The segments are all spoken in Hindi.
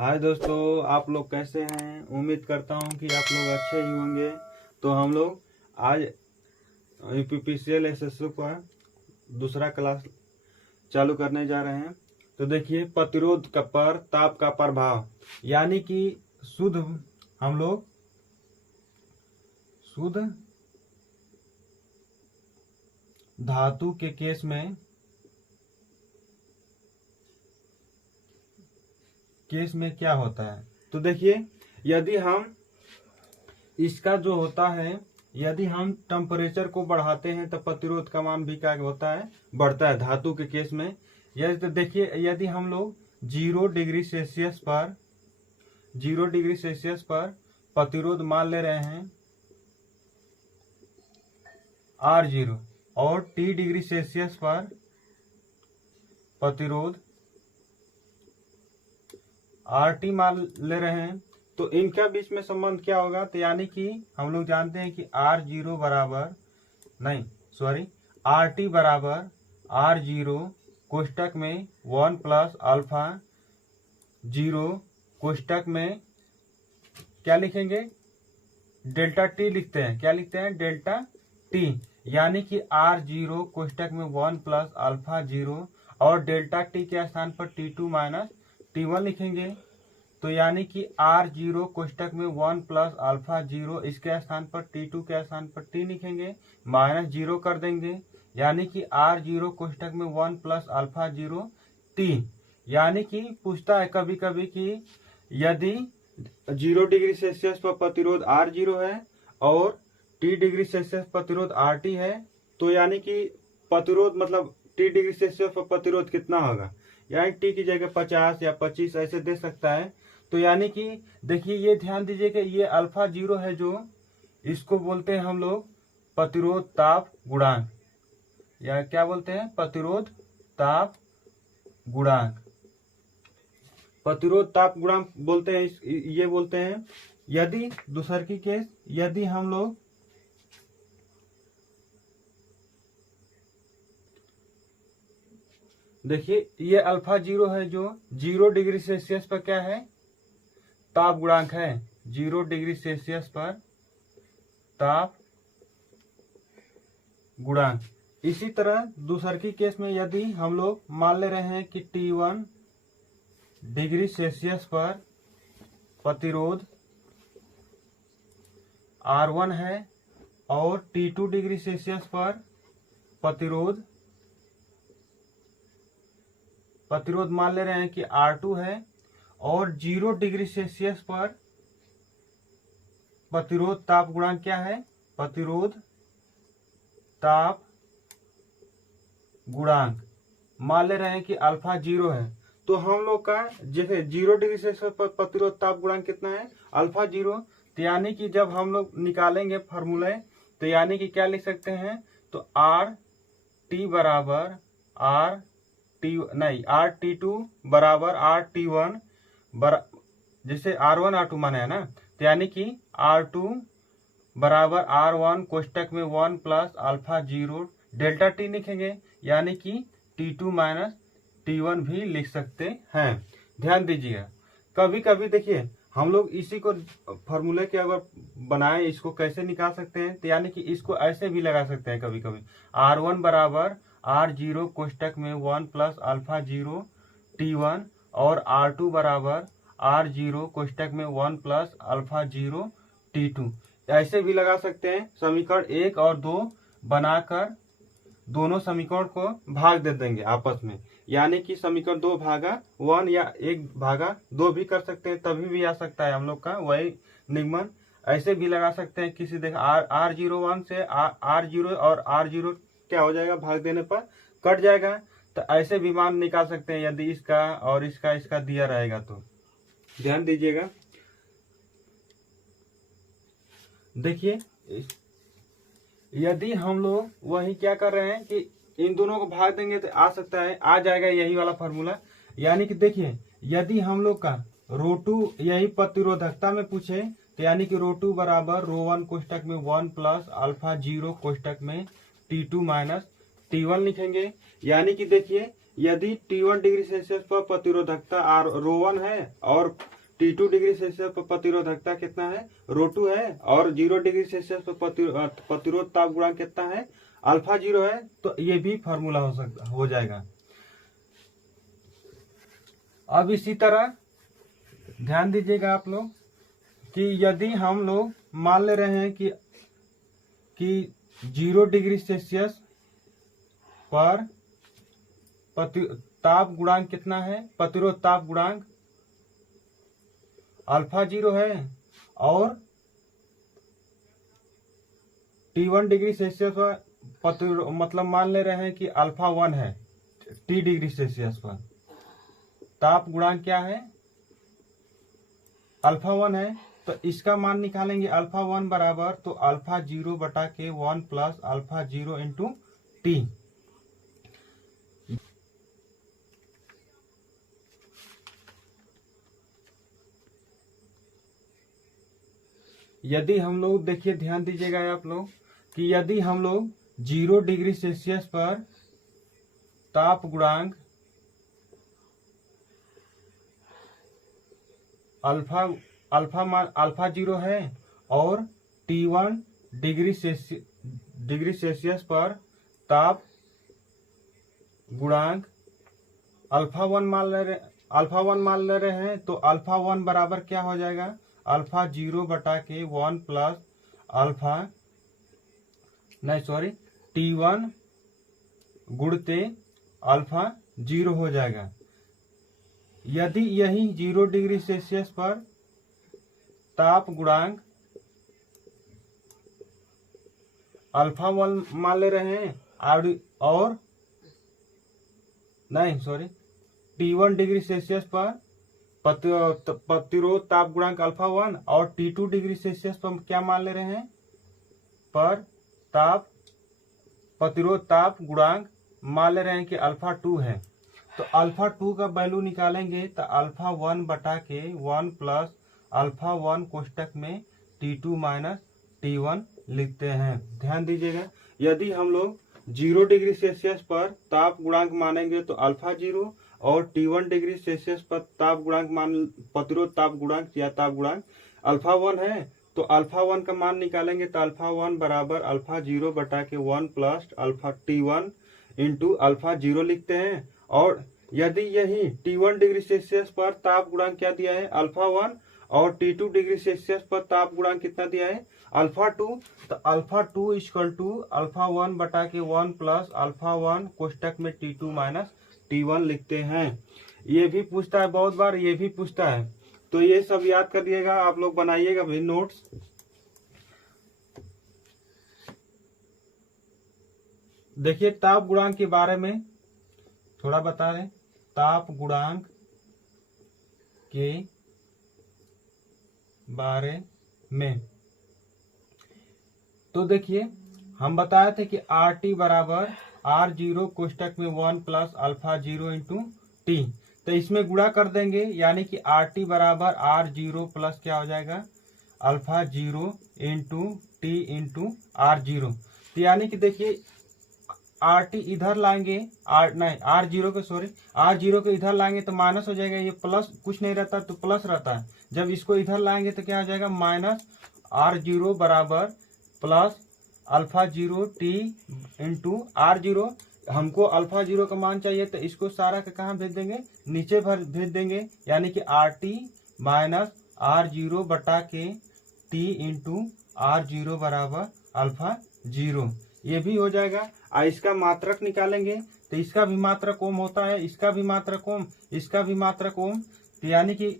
हाय दोस्तों, आप लोग कैसे हैं। उम्मीद करता हूं कि आप लोग अच्छे ही होंगे। तो हम लोग आज यूपीपीसीएल एसएसओ का दूसरा क्लास चालू करने जा रहे हैं। तो देखिए, प्रतिरोध का पर ताप का प्रभाव, यानी कि शुद्ध हम लोग शुद्ध धातु के केस में क्या होता है। तो देखिए, यदि हम इसका जो होता है, यदि हम टेम्परेचर को बढ़ाते हैं तो प्रतिरोध का मान भी क्या होता है, बढ़ता है धातु के केस में। यदि तो देखिए, यदि हम लोग 0 डिग्री सेल्सियस पर प्रतिरोध मान ले रहे हैं R0 और T डिग्री सेल्सियस पर प्रतिरोध RT मान ले रहे हैं, तो इनका बीच में संबंध क्या होगा। तो यानी कि हम लोग जानते हैं कि RT बराबर R0 कोष्टक में 1 प्लस अल्फा 0 कोष्टक में क्या लिखेंगे, डेल्टा टी लिखते हैं। क्या लिखते हैं, डेल्टा टी। यानी कि R0 कोष्टक में 1 प्लस अल्फा 0 और डेल्टा टी के स्थान पर T2 माइनस T1 लिखेंगे। तो यानी कि R0 कोष्टक में 1 प्लस अल्फा 0, इसके स्थान पर T2 के स्थान पर T लिखेंगे, माइनस 0 कर देंगे। यानी कि R0 कोष्टक में 1 प्लस अल्फा 0 T। यानी कि पूछता है कभी कभी कि यदि 0 डिग्री सेल्सियस पर प्रतिरोध R0 है और T डिग्री सेल्सियस प्रतिरोध RT है, तो यानी कि प्रतिरोध मतलब T डिग्री सेल्सियस पर प्रतिरोध कितना होगा, यानी T की जगह 50 या 25 ऐसे दे सकता है। तो यानी कि देखिए, ये ध्यान दीजिए कि ये अल्फा 0 है, जो इसको बोलते हैं हम लोग प्रतिरोध ताप गुणांक, या क्या बोलते हैं, प्रतिरोध ताप गुणांक। प्रतिरोध ताप गुणांक बोलते हैं, ये बोलते हैं। यदि दूसर की केस, यदि हम लोग देखिए, ये अल्फा 0 है, जो 0 डिग्री सेल्सियस पर क्या है, ताप गुणांक है। 0 डिग्री सेल्सियस पर ताप गुणांक। इसी तरह दूसर की केस में यदि हम लोग मान ले रहे हैं कि T1 डिग्री सेल्सियस पर प्रतिरोध R1 है और T2 डिग्री सेल्सियस पर प्रतिरोध मान ले रहे हैं कि R2 है और 0 डिग्री सेल्सियस पर प्रतिरोध ताप गुणांक क्या है, प्रतिरोध ताप गुणांक मान ले रहे हैं कि अल्फा 0 है। तो हम लोग का जैसे 0 डिग्री सेल्सियस पर प्रतिरोध ताप गुणांक कितना है, अल्फा 0। तो यानी कि जब हम लोग निकालेंगे फॉर्मूले, तो यानी कि क्या लिख सकते हैं, तो RT बराबर RT2 बराबर RT1 जैसे R1 R2 माने है ना, तो यानी कि R2 बराबर R1 कोष्टक में 1 प्लस अल्फा 0 डेल्टा टी लिखेंगे। यानी कि T2 माइनस T1 भी लिख सकते हैं। ध्यान दीजिएगा, कभी कभी देखिए हम लोग इसी को फॉर्मूले के अगर बनाए, इसको कैसे निकाल सकते हैं, तो यानी कि इसको ऐसे भी लगा सकते हैं। कभी कभी R1 बराबर R0 कोष्टक में 1 प्लस अल्फा 0 T1 और R2 बराबर R0 कोष्टक में 1 प्लस अल्फा 0 T2 ऐसे भी लगा सकते हैं। समीकरण 1 और 2 बनाकर दोनों समीकरण को भाग दे देंगे आपस में, यानी कि समीकरण 2 भागा 1 या 1 भागा 2 भी कर सकते हैं, तभी भी आ सकता है हम लोग का वही निगमन। ऐसे भी लगा सकते हैं किसी देखा R01 से R0 और R0 क्या हो जाएगा, भाग देने पर कट जाएगा। तो ऐसे भी मान निकाल सकते हैं यदि इसका और इसका दिया रहेगा। तो ध्यान दीजिएगा, देखिए यदि हम लोग वही क्या कर रहे हैं कि इन दोनों को भाग देंगे तो आ सकता है, आ जाएगा यही वाला फॉर्मूला। यानी कि देखिए, यदि हम लोग का ρ2 यही प्रतिरोधकता में पूछे, तो यानी कि ρ2 बराबर ρ1 कोष्टक में 1 प्लस अल्फा 0 कोष्टक में T2 माइनस T1 लिखेंगे। यानी कि देखिए, यदि T1 डिग्री सेल्सियस पर प्रतिरोधकता R ρ1 है और T2 डिग्री सेल्सियस पर प्रतिरोधकता कितना है, ρ2 है, और 0 डिग्री सेल्सियस पर प्रतिरोध ताप गुणांक कितना है, अल्फा 0 है। तो ये भी फॉर्मूला हो जाएगा। अब इसी तरह ध्यान दीजिएगा आप लोग कि यदि हम लोग मान ले रहे हैं कि 0 डिग्री सेल्सियस पर ताप गुणांक कितना है, प्रतिरोध ताप गुणांक अल्फा 0 है, और T1 डिग्री सेल्सियस पर मतलब मान ले रहे हैं कि अल्फा 1 है, T डिग्री सेल्सियस पर ताप गुणांक क्या है, अल्फा 1 है। तो इसका मान निकालेंगे अल्फा 1 बराबर, तो अल्फा 0 बटा के 1 प्लस अल्फा 0 इंटू टी। यदि हम लोग देखिए, ध्यान दीजिएगा आप लोग कि यदि हम लोग 0 डिग्री सेल्सियस पर ताप गुणांक अल्फा 0 है, और T1 डिग्री सेल्सियस पर ताप गुणांक अल्फा 1 मान ले रहे हैं, तो अल्फा 1 बराबर क्या हो जाएगा, अल्फा 0 बटा के 1 प्लस T1 गुणते अल्फा 0 हो जाएगा। यदि यही 0 डिग्री सेल्सियस पर ताप गुणांक अल्फा 1 मान ले रहे हैं, और T1 डिग्री सेल्सियस पर प्रतिरोध ताप गुणांक अल्फा 1, और T2 डिग्री सेल्सियस पर क्या मान ले रहे हैं, पर प्रतिरोध ताप गुणांक मान ले रहे हैं कि अल्फा 2 है। तो अल्फा 2 का वैल्यू निकालेंगे तो अल्फा 1 बटा के 1 प्लस अल्फा 1 कोष्टक में T2 माइनस T1 लिखते हैं। ध्यान दीजिएगा, यदि हम लोग 0 डिग्री सेल्सियस पर ताप गुणांक मानेंगे तो अल्फा 0, और T1 डिग्री सेल्सियस पर ताप गुणांक प्रतिरोध ताप गुणांक या ताप गुणांक अल्फा 1 है, तो अल्फा 1 का मान निकालेंगे तो अल्फा 1 बराबर अल्फा 0 बटा के 1 plus alpha T1 into alpha 0 लिखते हैं। और यदि यही T1 डिग्री सेल्सियस पर ताप गुणांक क्या दिया है, अल्फा 1, और T2 डिग्री सेल्सियस पर ताप गुणांक कितना दिया है, अल्फा 2, तो अल्फा 2 इक्वल टू अल्फा 1 बटा के 1 प्लस अल्फा 1 कोष्टक में T2 माइनस T1 लिखते हैं। ये भी पूछता है बहुत बार, ये भी पूछता है, तो ये सब याद करिएगा, आप लोग बनाइएगा भी नोट्स। देखिए, ताप गुणांक के बारे में थोड़ा बता रहे, ताप गुणांक के बारे में तो देखिए, हम बताए थे कि RT बराबर R0 कोष्टक में 1 प्लस अल्फा 0 इंटू टी। तो इसमें गुणा कर देंगे, यानी कि RT बराबर R0 प्लस क्या हो जाएगा, alpha 0 into T into R0। तो यानी कि देखिए, RT इधर लाएंगे, R0 को इधर लाएंगे तो माइनस हो जाएगा, ये प्लस कुछ नहीं रहता तो प्लस रहता है। जब इसको इधर लाएंगे तो क्या हो जाएगा, माइनस R0 बराबर plus alpha 0 T into R0। हमको अल्फा 0 का मान चाहिए, तो इसको सारा का कहाँ भेज देंगे, नीचे भेज देंगे, यानी कि RT माइनस R0 बटा के टी इंटू R0 बराबर अल्फा 0। ये भी हो जाएगा। इसका मात्रक निकालेंगे तो इसका भी मात्रक ओम होता है, इसका भी मात्रक ओम, इसका भी मात्रक ओम, तो यानी कि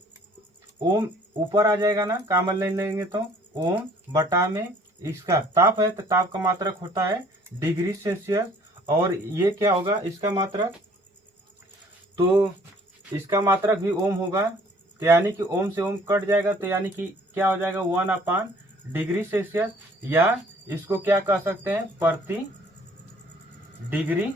ओम ऊपर आ जाएगा ना, कॉमन ले लेंगे तो ओम बटा में इसका ताप है, तो ताप का मात्रक होता है डिग्री सेल्सियस, और ये क्या होगा इसका मात्रक, तो इसका मात्रक भी ओम होगा, तो यानी कि ओम से ओम कट जाएगा, तो यानी कि क्या हो जाएगा 1 डिग्री सेल्सियस, या इसको क्या कह सकते हैं, प्रति डिग्री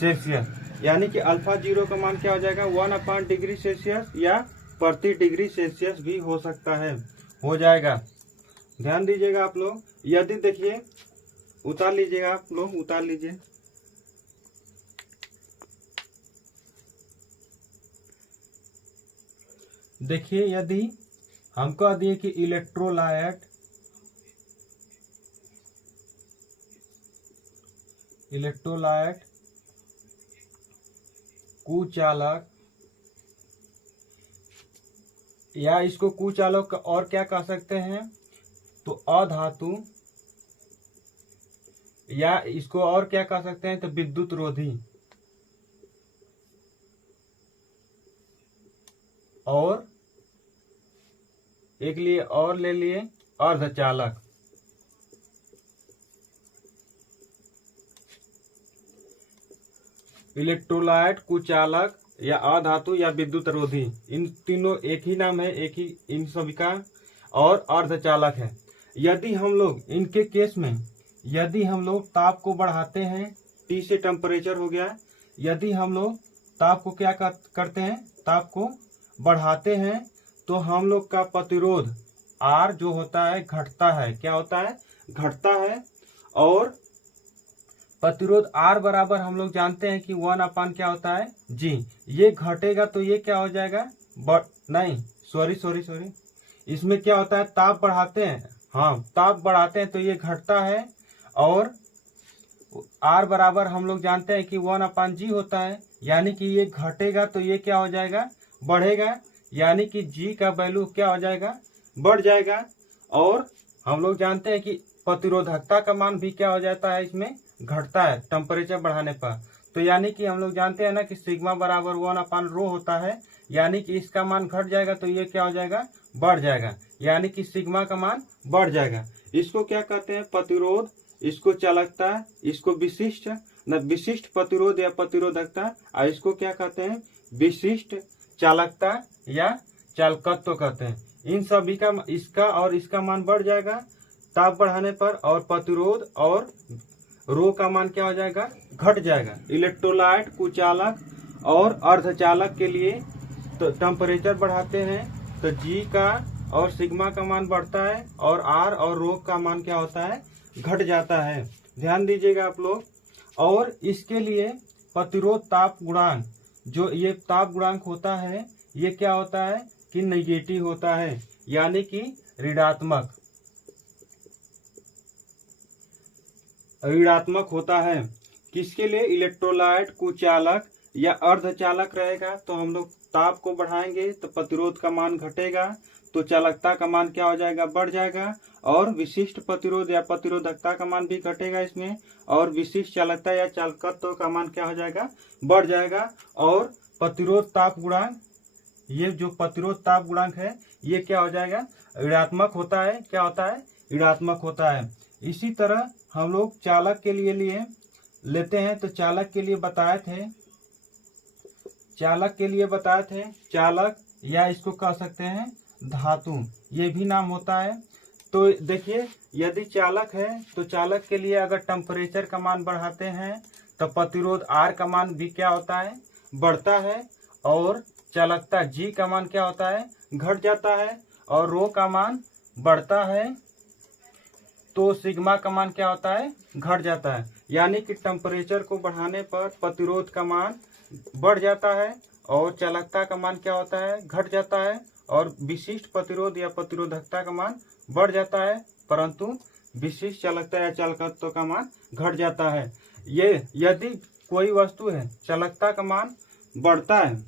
सेल्सियस। यानी कि अल्फा 0 का मान क्या हो जाएगा, 1 डिग्री सेल्सियस, या प्रति डिग्री सेल्सियस भी हो सकता है, हो जाएगा। ध्यान दीजिएगा आप लोग। यदि देखिए, उतार लीजिएगा आप लोग, उतार लीजिए। देखिए यदि हम कह दिए कि इलेक्ट्रोलाइट कुचालक, या इसको कुचालक और क्या कह सकते हैं, तो अधातु, या इसको और क्या कह सकते हैं, तो विद्युत रोधी, और एक लिए और ले लिए अर्धचालक। इलेक्ट्रोलाइट कुचालक या अधातु या विद्युत रोधी, इन तीनों एक ही नाम है, एक ही इन सभी का, और अर्धचालक है। यदि हम लोग इनके केस में यदि हम लोग ताप को बढ़ाते हैं, T से टेम्परेचर हो गया, यदि हम लोग ताप को क्या करते हैं, ताप को बढ़ाते हैं, तो हम लोग का प्रतिरोध R जो होता है घटता है। क्या होता है, घटता है। और प्रतिरोध R बराबर हम लोग जानते हैं कि 1/, क्या होता है, G। ये घटेगा तो ये क्या हो जाएगा, नहीं सॉरी, इसमें क्या होता है, ताप बढ़ाते हैं, हाँ ताप बढ़ाते हैं तो ये घटता है, और R बराबर हम लोग जानते हैं कि 1/G होता है, यानी कि ये घटेगा तो ये क्या हो जाएगा, बढ़ेगा, यानी कि G का वैल्यू क्या हो जाएगा, बढ़ जाएगा। और हम लोग जानते हैं कि प्रतिरोधकता का मान भी क्या हो जाता है, इसमें घटता है टेम्परेचर बढ़ाने पर। तो यानी कि हम लोग जानते हैं ना कि सिग्मा बराबर 1/ρ होता है, यानी कि इसका मान घट जाएगा तो ये क्या हो जाएगा, बढ़ जाएगा, यानी कि सिग्मा का मान बढ़ जाएगा। इसको क्या कहते हैं, प्रतिरोध, इसको चालकता, इसको विशिष्ट प्रतिरोध या प्रतिरोधकता, और इसको क्या कहते हैं, विशिष्ट चालकता या चालकत्व कहते हैं। इन सभी का इसका और इसका मान बढ़ जाएगा ताप बढ़ाने पर, और प्रतिरोध और रो का मान क्या हो जाएगा, घट जाएगा। इलेक्ट्रोलाइट कुचालक और अर्धचालक के लिए तो टेम्परेचर बढ़ाते हैं तो G का और सिग्मा का मान बढ़ता है, और R और रो का मान क्या होता है, घट जाता है। ध्यान दीजिएगा आप लोग। और इसके लिए प्रतिरोध ताप गुणांक, जो ये ताप गुणांक होता है, ये क्या होता है कि नेगेटिव होता है, यानी कि ऋणात्मक होता है। किसके लिए, इलेक्ट्रोलाइट कुचालक या अर्धचालक रहेगा तो हम लोग ताप को बढ़ाएंगे तो प्रतिरोध का मान घटेगा, तो चालकता का मान क्या हो जाएगा, बढ़ जाएगा। और विशिष्ट प्रतिरोध या प्रतिरोधकता का मान भी घटेगा इसमें, और विशिष्ट चालकता या चालकत्व का मान क्या हो जाएगा, बढ़ जाएगा। और प्रतिरोध ताप गुणांक, ये जो प्रतिरोध ताप गुणांक है ये क्या हो जाएगा, ऋणात्मक होता है। क्या होता है, ऋणात्मक होता है। इसी तरह हम लोग चालक के लिए लेते हैं, तो चालक के लिए बताए थे, चालक या इसको कह सकते हैं धातु, ये भी नाम होता है। तो देखिए यदि चालक है तो चालक के लिए अगर टेम्परेचर का मान बढ़ाते हैं तो प्रतिरोध R का मान भी क्या होता है, बढ़ता है, और चालकता G का मान क्या होता है, घट जाता है, और रो का मान बढ़ता है तो सिग्मा का मान क्या होता है, घट जाता है। यानी कि टेम्परेचर को बढ़ाने पर प्रतिरोध का मान बढ़ जाता है, और चालकता का मान क्या होता है, घट जाता है, और विशिष्ट प्रतिरोध या प्रतिरोधकता का मान बढ़ जाता है, परंतु विशिष्ट चालकता या चालकत्व का मान घट जाता है। ये यदि कोई वस्तु है चालकता का मान बढ़ता है,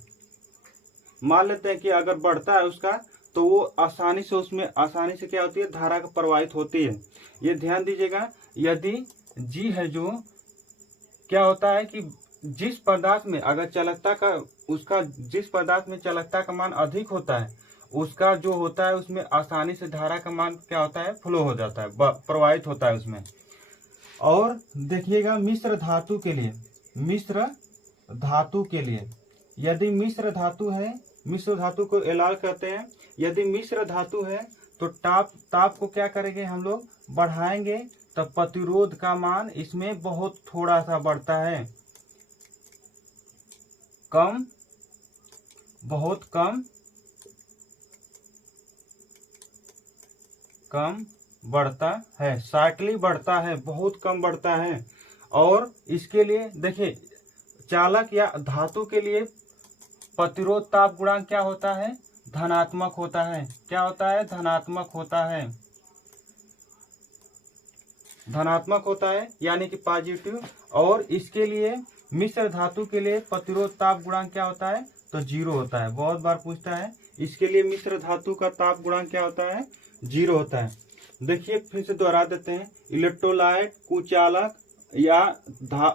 मान लेते हैं कि अगर बढ़ता है उसका, तो वो आसानी से क्या होती है, धारा का प्रवाहित होती है। ये ध्यान दीजिएगा। यदि G है जो क्या होता है कि जिस पदार्थ में अगर जिस पदार्थ में चालकता का मान अधिक होता है, उसका जो होता है उसमें आसानी से धारा का मान क्या होता है, फ्लो हो जाता है, प्रवाहित होता है उसमें। और देखिएगा मिश्र धातु के लिए यदि मिश्र धातु है, मिश्र धातु को एलाल कहते हैं। यदि मिश्र धातु है तो ताप को क्या करेंगे, हम लोग बढ़ाएंगे, तब प्रतिरोध का मान इसमें बहुत थोड़ा सा बढ़ता है, बहुत कम बढ़ता है, साइक्लिक बढ़ता है, बहुत कम बढ़ता है। और इसके लिए देखिए चालक या धातु के लिए प्रतिरोध ताप गुणांक क्या होता है, धनात्मक होता है। क्या होता है? धनात्मक होता है। धनात्मक होता है यानी कि पॉजिटिव। और इसके लिए मिश्र धातु के लिए प्रतिरोध ताप गुणांक क्या होता है? तो 0 होता है। बहुत बार पूछता है इसके लिए मिश्र धातु का ताप गुणांक क्या होता है? 0 होता है। देखिए फिर से दोहरा देते हैं। इलेक्ट्रोलाइट, कुचालक या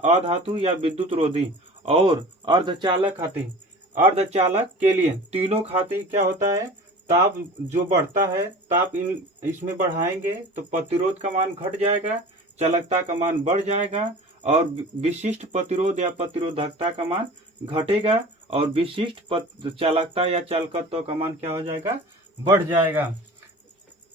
अधातु या विद्युत रोधी और अर्धचालक खातिर, अर्धचालक के लिए तीनों खातिर क्या होता है? ताप जो बढ़ता है, ताप इसमें बढ़ाएंगे तो प्रतिरोध का मान घट जाएगा, चालकता का मान बढ़ जाएगा और विशिष्ट प्रतिरोध या प्रतिरोधकता का मान घटेगा और विशिष्ट चालकता या चालकत्व का मान क्या हो जाएगा? बढ़ जाएगा।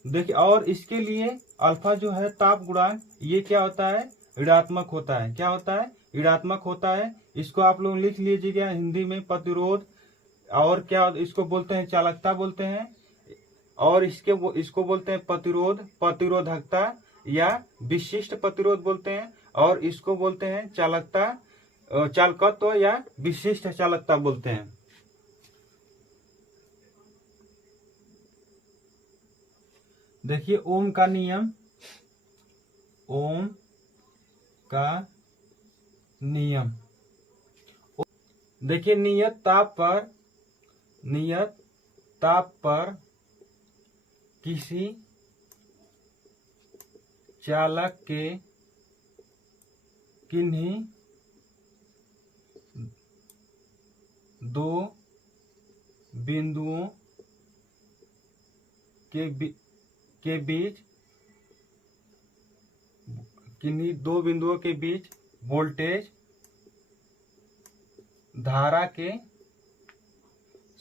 देखिए और इसके लिए अल्फा जो है ताप गुणांक, ये क्या होता है? ऋणात्मक होता है। क्या होता है? ऋणात्मक होता है। इसको आप लोग लिख लीजिएगा हिंदी में प्रतिरोध, और क्या इसको बोलते हैं? चालकता बोलते हैं। और इसको बोलते हैं प्रतिरोध, प्रतिरोधकता या विशिष्ट प्रतिरोध बोलते हैं। और इसको बोलते हैं चालकता, चालकत्व या विशिष्ट चालकता बोलते हैं। देखिए ओम का नियम, ओम का नियम। देखिए नियत ताप पर किसी चालक के किन्हीं दो बिंदुओं के बीच, किन्हीं दो बिंदुओं के बीच वोल्टेज धारा के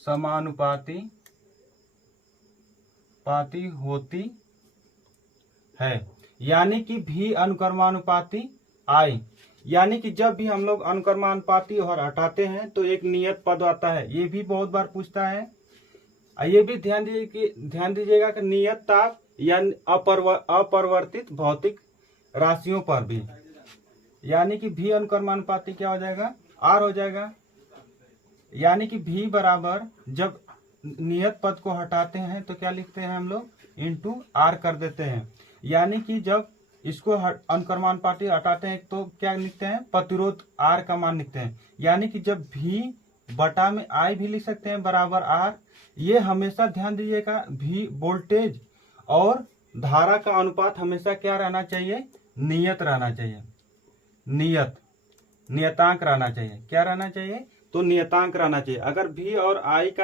समानुपाती होती है। यानी कि भी अनुक्रमानुपाती आई। यानी कि जब भी हम लोग अनुक्रमानुपाती और हटाते हैं तो एक नियत पद आता है। ये भी बहुत बार पूछता है। ये भी ध्यान दीजिएगा कि नियत ताप या अपरिवर्तित भौतिक राशियों पर भी, यानी कि भी अनुक्रमानुपाती क्या हो जाएगा? आर हो जाएगा। यानी कि भी बराबर जब नियत पद को हटाते हैं तो क्या लिखते हैं हम लोग? इंटू आर कर देते हैं। यानी कि जब इसको अनुक्रमानुपाती हटाते हैं तो क्या लिखते हैं? प्रतिरोध आर का मान लिखते हैं। यानी कि जब भी बटा में आई भी लिख सकते हैं बराबर आर। ये हमेशा ध्यान दीजिएगा, भी वोल्टेज और धारा का अनुपात हमेशा क्या रहना चाहिए? नियत रहना चाहिए। नियतांक रहना चाहिए। क्या रहना चाहिए? तो नियतांक रहना चाहिए। अगर भी और आई का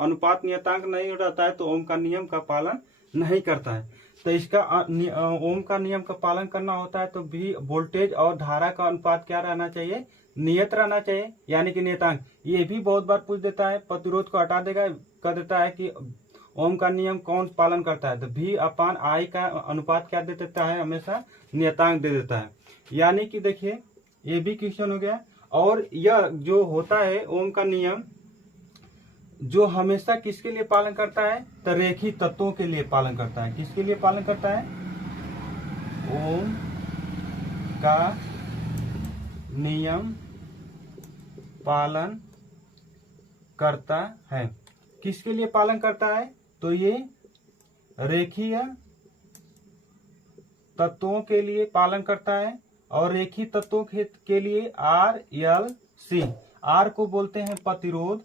अनुपात नियतांक नहीं रहता है तो ओम का नियम का पालन नहीं करता है। तो इसका ओम का नियम का पालन करना होता है तो भी वोल्टेज और धारा का अनुपात क्या रहना चाहिए? नियत रहना चाहिए, यानी कि नियतांक। ये भी बहुत बार पूछ देता है, प्रतिरोध को हटा देगा, कह देता है कि ओम का नियम कौन पालन करता है? तो भी अपान आई का अनुपात क्या दे देता है? हमेशा नियतांक दे देता है। यानी कि देखिए ये भी क्वेश्चन हो गया। और यह जो होता है ओम का नियम, जो हमेशा किसके लिए पालन करता है? तो रेखी तत्वों के लिए पालन करता है। किसके लिए पालन करता है? ओम का नियम पालन करता है। किसके लिए पालन करता है? तो ये रेखीय तत्वों के लिए पालन करता है। और रेखीय तत्वों के लिए आर एल सी, आर को बोलते हैं प्रतिरोध,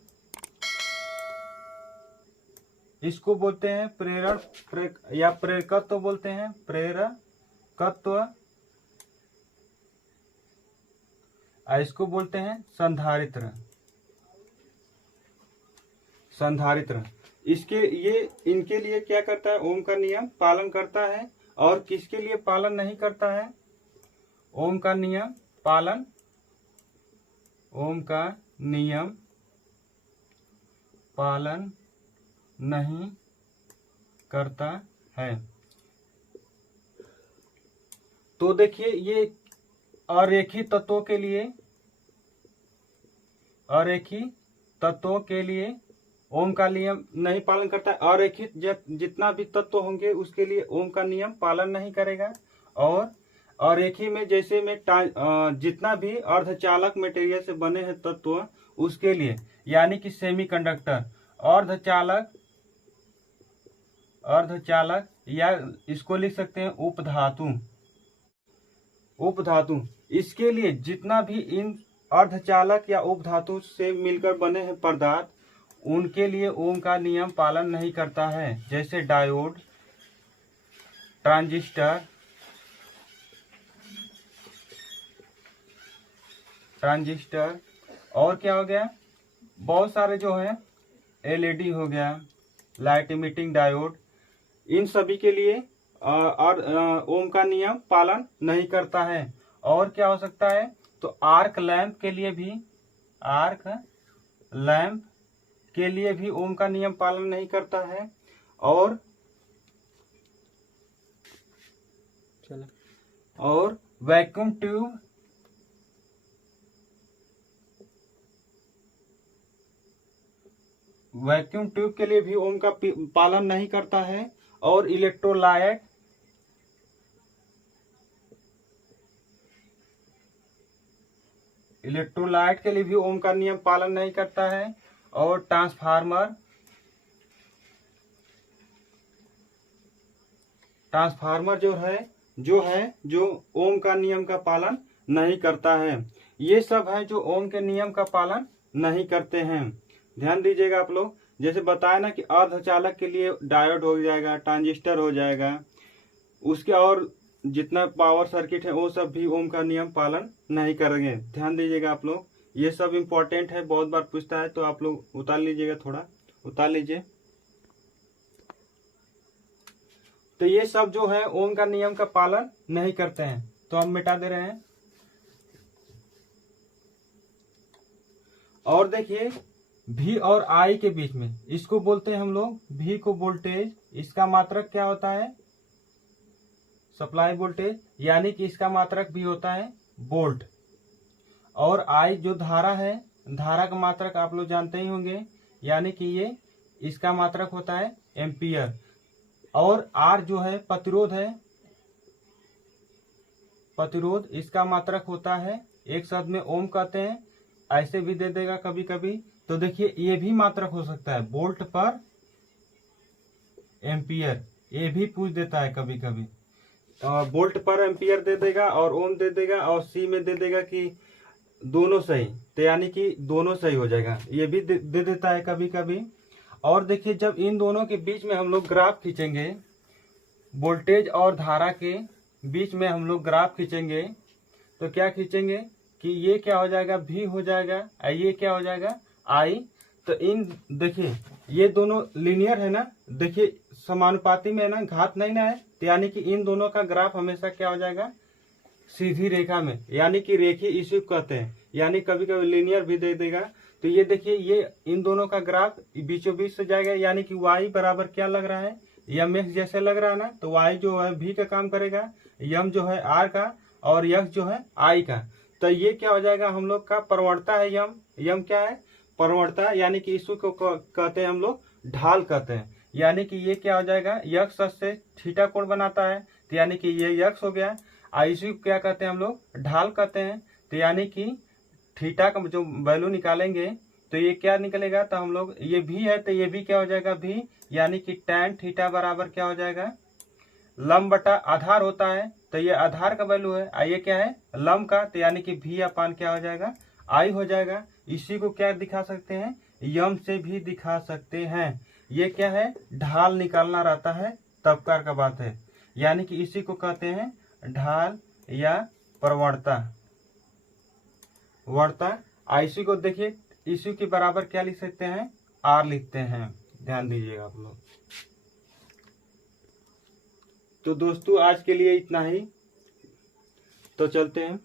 इसको बोलते हैं प्रेरण या प्रेरकत्व बोलते हैं, प्रेरकत्व, इसको बोलते हैं संधारित्र। इनके लिए क्या करता है? ओम का नियम पालन करता है। और किसके लिए पालन नहीं करता है? ओम का नियम पालन, ओम का नियम पालन नहीं करता है। तो देखिए ये अरेखी तत्वों के लिए ओम का नियम नहीं पालन करता है। अरेखित जितना भी तत्व होंगे उसके लिए ओम का नियम पालन नहीं करेगा। और अरेखी में जैसे में जितना भी अर्धचालक मटेरियल से बने हैं तत्व उसके लिए, यानी कि सेमीकंडक्टर अर्धचालक या इसको लिख सकते हैं उपधातु। इसके लिए जितना भी इन अर्धचालक या उपधातु से मिलकर बने हैं पदार्थ, उनके लिए ओम का नियम पालन नहीं करता है। जैसे डायोड, ट्रांजिस्टर और क्या हो गया, बहुत सारे जो है एलईडी हो गया, लाइट इमिटिंग डायोड, इन सभी के लिए ओम का नियम पालन नहीं करता है। और क्या हो सकता है, तो आर्क लैंप के लिए भी ओम का नियम पालन नहीं करता है। और वैक्यूम ट्यूब के लिए भी ओम का पालन नहीं करता है। और इलेक्ट्रोलाइट के लिए भी ओम का नियम पालन नहीं करता है। और ट्रांसफार्मर जो ओम का नियम का पालन नहीं करता है। ये सब है जो ओम के नियम का पालन नहीं करते हैं। ध्यान दीजिएगा आप लोग, जैसे बताया ना कि अर्धचालक के लिए डायोड हो जाएगा, ट्रांजिस्टर हो जाएगा, उसके और जितना पावर सर्किट है वो सब भी ओम का नियम पालन नहीं करेंगे। ध्यान दीजिएगा आप लोग, ये सब इम्पोर्टेंट है, बहुत बार पूछता है, तो आप लोग उतार लीजिएगा, थोड़ा उतार लीजिए। तो ये सब जो है ओम का नियम का पालन नहीं करते हैं, तो हम मिटा दे रहे हैं। और देखिए V और I के बीच में, इसको बोलते हैं हम लोग V को वोल्टेज, इसका मात्रक क्या होता है, सप्लाई वोल्टेज, यानी कि इसका मात्रक भी होता है वोल्ट। और I जो धारा है, धारा का मात्रक आप लोग जानते ही होंगे, यानी कि ये इसका मात्रक होता है एम्पियर। और R जो है प्रतिरोध, इसका मात्रक होता है, एक शब्द में ओम कहते हैं, ऐसे भी दे देगा कभी कभी। तो देखिए ये भी मात्रक हो सकता है वोल्ट पर एम्पियर, ये भी पूछ देता है कभी कभी। वोल्ट पर एम्पियर दे देगा और ओम दे देगा, और सी में दे देगा कि दोनों सही, तो यानी कि दोनों सही हो जाएगा, ये भी दे देता है कभी कभी। और देखिए जब इन दोनों के बीच में हम लोग ग्राफ खींचेंगे, वोल्टेज और धारा के बीच में हम लोग ग्राफ खींचेंगे, तो क्या खींचेंगे कि ये क्या हो जाएगा, V हो जाएगा, ये क्या हो जाएगा, I। तो इन देखिए ये दोनों लीनियर है ना, देखिए समानुपाती में है ना, घात नहीं ना है, तो यानी कि इन दोनों का ग्राफ हमेशा क्या हो जाएगा, सीधी रेखा में, यानी कि रेखीय स्वीप कहते हैं, यानी कभी कभी लीनियर भी दे देगा। तो ये देखिए ये इन दोनों का ग्राफ बीचों बीच से जाएगा, यानी कि y बराबर क्या लग रहा है, mx जैसे लग रहा है ना, तो y जो है v का काम करेगा, m जो है r का, और x जो है I का। तो ये क्या हो जाएगा, हम लोग का प्रवणता है m क्या है, प्रवणता, यानी कि इसको कहते हैं हम लोग ढाल कहते हैं, यानी कि ये क्या हो जाएगा, x अक्ष से थीटा कोण बनाता है, तो यानी कि ये x हो गया। इसी को क्या कहते हैं हम लोग, ढाल कहते हैं। तो यानी कि थीटा का जो वैल्यू निकालेंगे तो ये क्या निकलेगा, तो हम लोग ये भी है, तो ये भी क्या हो जाएगा v, यानी कि tan थीटा बराबर क्या हो जाएगा, लंब बटा आधार होता है, तो ये आधार का वैल्यू है, ये क्या है लंब का, तो यानी कि v अपान क्या हो जाएगा, I हो जाएगा। इसी को क्या दिखा सकते हैं, यम से भी दिखा सकते हैं। ये क्या है, ढाल निकालना रहता है तब का बात है, यानी कि इसी को कहते हैं ढाल या प्रवणता। इसी को देखिए, इसी के बराबर क्या लिख सकते हैं, R लिखते हैं, ध्यान दीजिएगा आप लोग। तो दोस्तों आज के लिए इतना ही, तो चलते हैं।